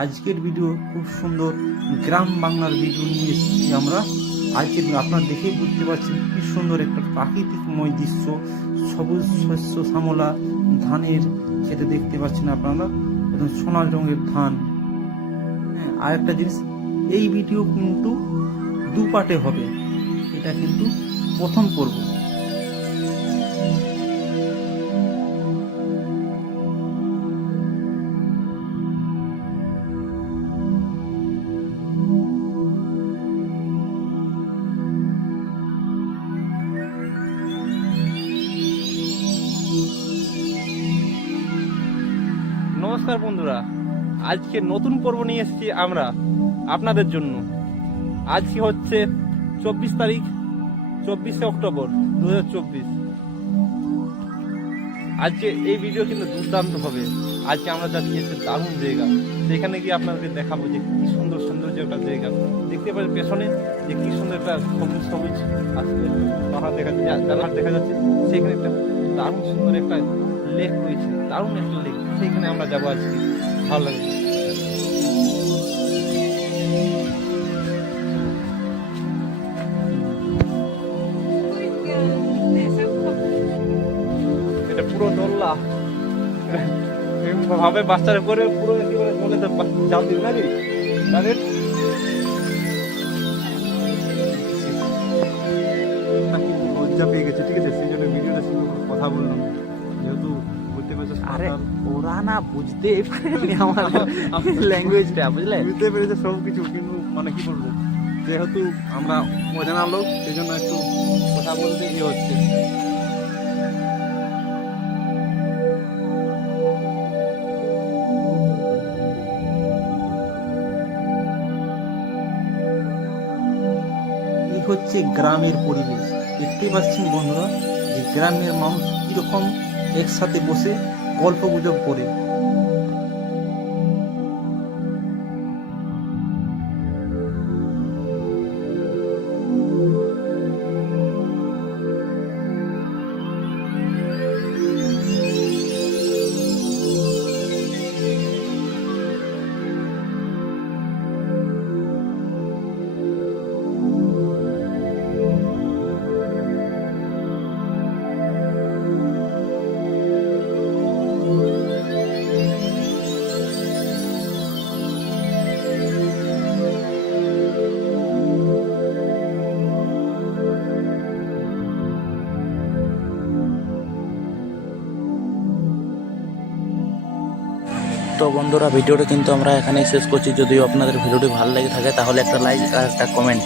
আজকের ভিডিও খুব সুন্দর গ্রাম বাংলার ভিডিও নিয়ে এসেছি আমরা। আজকের আপনারা দেখেই বুঝতে পারছেন কি সুন্দর একটা প্রাকৃতিকময় দৃশ্য, সবুজ শস্য শ্যামলা ধানের খেতে দেখতে পাচ্ছেন আপনারা, একদম সোনার রঙের ধান। হ্যাঁ, আর একটা জিনিস, এই ভিডিও কিন্তু দু পার্টে হবে, এটা কিন্তু প্রথম পর্ব। নমস্কার বন্ধুরা, আজকে নতুন পর্ব নিয়ে এসেছি আমরা আপনাদের জন্য। আজকে হচ্ছে 24 তারিখ, 24শে অক্টোবর 2024। আজকে এই ভিডিও কিন্তু দুর্দান্ত হবে। আজকে আমরা যাচ্ছি একটা দারুণ জায়গা, সেখানে গিয়ে আপনাদেরকে দেখাবো যে কি সুন্দর সৌন্দর্য একটা জায়গা। দেখতে পাচ্ছেন পেছনে যে কি সুন্দর একটা সবুজ সবুজ আসছে পাহাড় দেখা যাচ্ছে, জানার দেখা যাচ্ছে। সেখানে একটা দারুণ সুন্দর একটা লেক রয়েছে, দারুণ একটা লেক। সেইখানে আমরা যাবো আজকে, ভালো লাগবে। এটা পুরো দোল্লা ভাবে বাচ্চারা করে পুরো একেবারে বলে তো চাপ দিবে নাকি তাদের লজ্জা পেয়ে গেছে। ঠিক আছে, সেই জন্য ভিডিওটা শুরু করে কথা বললাম, যেহেতু বুঝতে পেরেছে। আরে ওরা না বুঝতেই পারেনি আমার ল্যাঙ্গুয়েজটা, বুঝলে? বুঝতে পেরেছে সব কিছু, কিন্তু মানে কি বলবো, যেহেতু আমরা অজানা লোক সেই জন্য একটু কথা বলতে ইয়ে হচ্ছে। এই হচ্ছে গ্রামের পরিবেশ। দেখতে পাচ্ছেন বন্ধুরা যে গ্রামের মানুষ কিরকম একসাথে বসে গল্প গুজব করে। তো বন্ধুরা, ভিডিওটা কিন্তু আমরা এখানেই শেষ করছি। যদিও আপনাদের ভিডিওটি ভালো লেগে থাকে তাহলে একটা লাইক আর একটা কমেন্ট